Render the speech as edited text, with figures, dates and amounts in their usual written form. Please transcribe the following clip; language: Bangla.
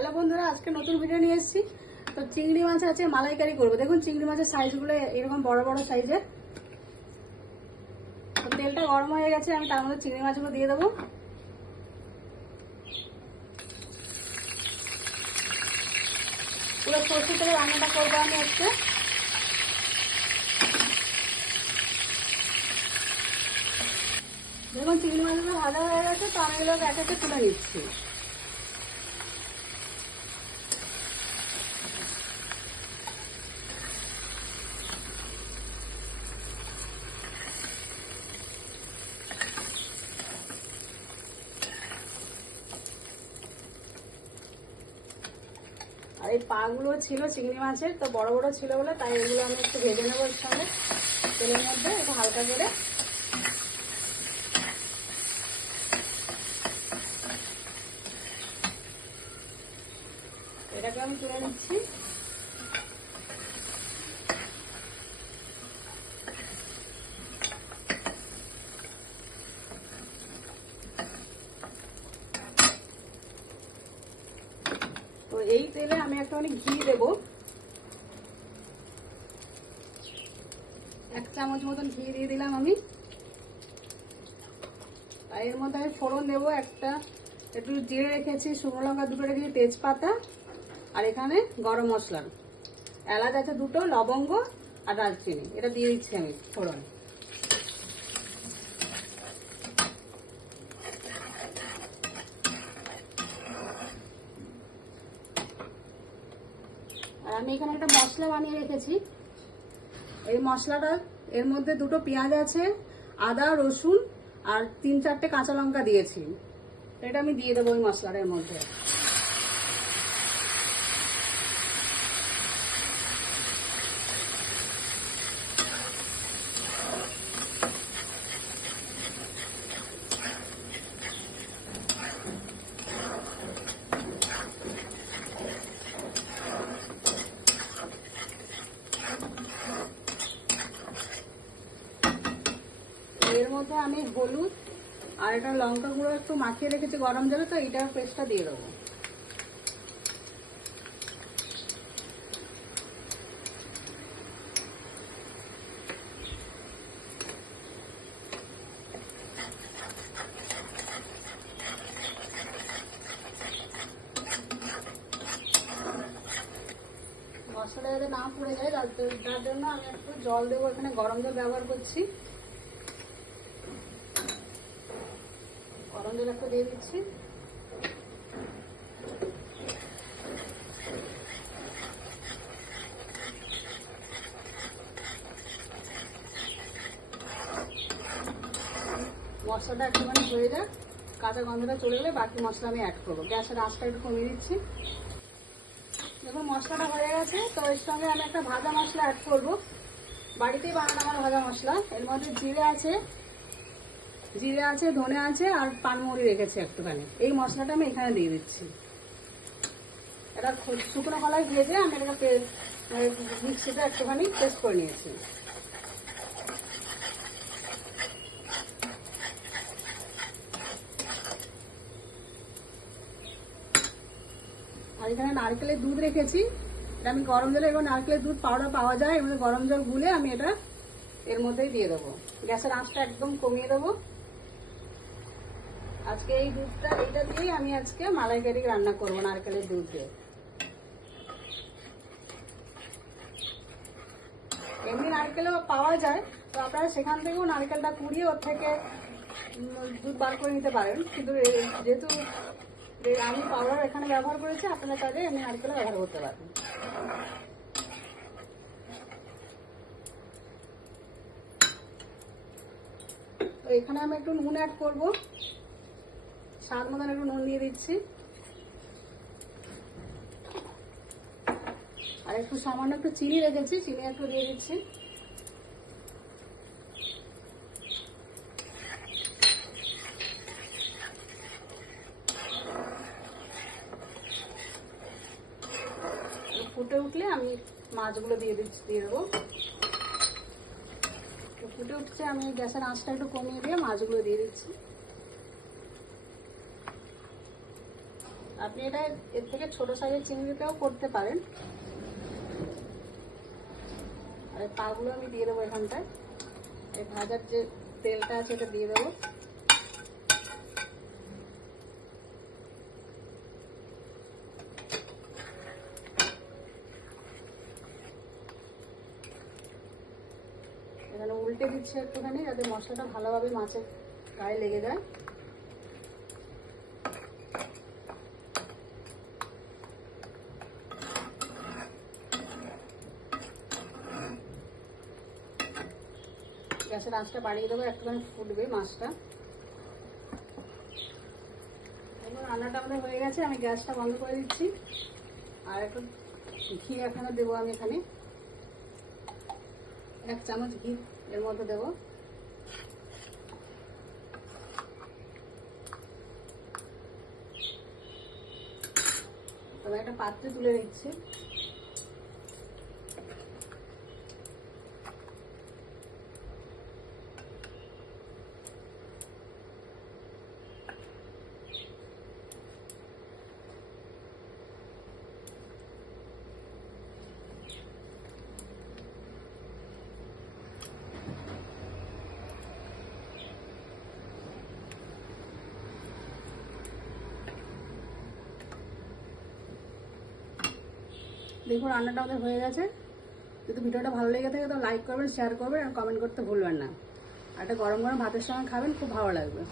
হ্যালো বন্ধুরা, আজকে নতুন ভিডিও নিয়ে এসেছি। তো চিংড়ি মাছ আছে মালাইকারি করবো। দেখুন চিংড়ি মাছের সাইজগুলো এরকম বড় বড় সাইজের। তো তেলটা গরম হয়ে গেছে, আমি তার মধ্যে চিংড়ি মাছগুলো দিয়ে দেবো। পুরো সরষে তেলে রান্নাটা করবো আমি আজকে। দেখুন চিংড়ি মাছগুলো ভাজা হয়ে গেছে, তো আমি এগুলো এক একে তুলে নিচ্ছি। আর এই পাগুলো ছিল চিংড়ি মাছের, তো বড় বড় ছিল বলে তাই এগুলো আমি একটু ভেজে নেবো এর সঙ্গে তেলের মধ্যে একটু হালকা করে। এটাকে আমি তুলে নিচ্ছি। তো এই তেলে আমি একটুখানি ঘি দেবো, 1 চামচ মতন ঘি দিয়ে দিলাম আমি। আর এর মধ্যে আমি ফোড়ন দেবো, একটু জিরে রেখেছি, শুকনো লঙ্কা 2টো রেখেছি, তেজপাতা, আর এখানে গরম মশলা, এলাচ আছে 2টো, লবঙ্গ আর দারচিনি, এটা দিয়ে দিচ্ছি আমি ফোড়ন। আর আমি এখানে একটা মশলা বানিয়ে রেখেছি। এই মশলাটা, এর মধ্যে 2টো পেঁয়াজ আছে, আদা রসুন আর 3-4টে কাঁচা লঙ্কা দিয়েছি। এটা আমি দিয়ে দেবো ওই মশলাটার মধ্যে। এর মধ্যে আমি হলুদ আর এটা লঙ্কা গুঁড়ো একটু মাখিয়ে রেখেছি গরম জলে, তো এইটার পেস্টটা দিয়ে দেবো। মশলাটা যাতে না পুড়ে যায় তার জন্য আমি একটু জল দেবো, এখানে গরম জল ব্যবহার করছি। গরম জল একটু দিয়ে দিচ্ছি। মশলাটা একটুখানি হয়ে যাক, কাঁচা গন্ধটা চলে গেলে বাকি মশলা আমি অ্যাড করবো। গ্যাসের আঁচটা একটু কমিয়ে দিচ্ছি। দেখুন মশলাটা হয়ে গেছে, তো এর সঙ্গে আমি একটা ভাজা মশলা অ্যাড করবো, বাড়িতেই বানানো আমার ভাজা মশলা। এর মধ্যে জিরে আছে, ধনে আছে আর পানমৌরি রেখেছি একটুখানি। এই মশলাটা আমি এখানে দিয়ে দিচ্ছি। এটা শুকনো কলাই ভেজে আমি এটাকে মিক্সিতে একটুখানি পেস্ট করে নিয়েছি। আর এখানে নারকেলের দুধ রেখেছি, এটা আমি গরম জলে, এবার নারকেলের দুধ পাউডার পাওয়া যায়, এর মধ্যে গরম জল গুলে আমি এটা এর মধ্যেই দিয়ে দেবো। গ্যাসের আঁচটা একদম কমিয়ে দেবো। আজকে এই দুধটা, এইটা দিয়েই আমি আজকে মালাইকারি রান্না করবো, নারকেলের দুধ দিয়ে। এমনি নারকেলও পাওয়া যায়, তো আপনারা সেখান থেকেও নারকেলটা কুড়িয়ে ওর থেকে দুধ বার করে নিতে পারেন, কিন্তু যেহেতু আমি পাউডার এখানে ব্যবহার করেছি, আপনারা চাইলে এমনি নারকেলও ব্যবহার করতে পারেন। তো এখানে আমি একটু নুন অ্যাড করবো, স্বাদ মতন একটু নুন দিয়ে দিচ্ছি। আর একটু সামান্য একটু চিনি রেখেছি, চিনি একটু দিয়ে দিচ্ছি। ফুটে উঠলে আমি মাছগুলো দিয়ে দেবো। ফুটে উঠছে, আমি গ্যাসের আঁচটা একটু কমিয়ে দিয়ে মাছগুলো দিয়ে দিচ্ছি। আর আপনি এটা এর থেকে ছোট সাইজের চিংড়িটাও করতে পারেন। আর এই পাগুলো আমি দিয়ে দেবো এখানটায়। এই ভাজার যে তেলটা আছে এটা দিয়ে দেবো। এখানে উল্টে দিচ্ছি একটুখানি, যাতে মশলাটা ভালোভাবে মাছের গায়ে লেগে যায়। গ্যাসের আঁচটা বাড়িয়ে দেবো, একটুখানি ফুটবে মাছটা। এখন রান্নাটা আমাদের হয়ে গেছে, আমি গ্যাসটা বন্ধ করে দিচ্ছি। আর একটু ঘি এখানে দেবো, আমি এখানে 1 চামচ ঘি এর মধ্যে দেবো। তবে একটা পাত্রে তুলে নিচ্ছি। দেখুন রান্নাটা আমাদের হয়ে গেছে। যদি ভিডিওটা ভালো লেগে থাকে তো লাইক করবেন, শেয়ার করবেন আর কমেন্ট করতে ভুলবেন না। আর এটা গরম গরম ভাতের সঙ্গে খাবেন, খুব ভালো লাগবে।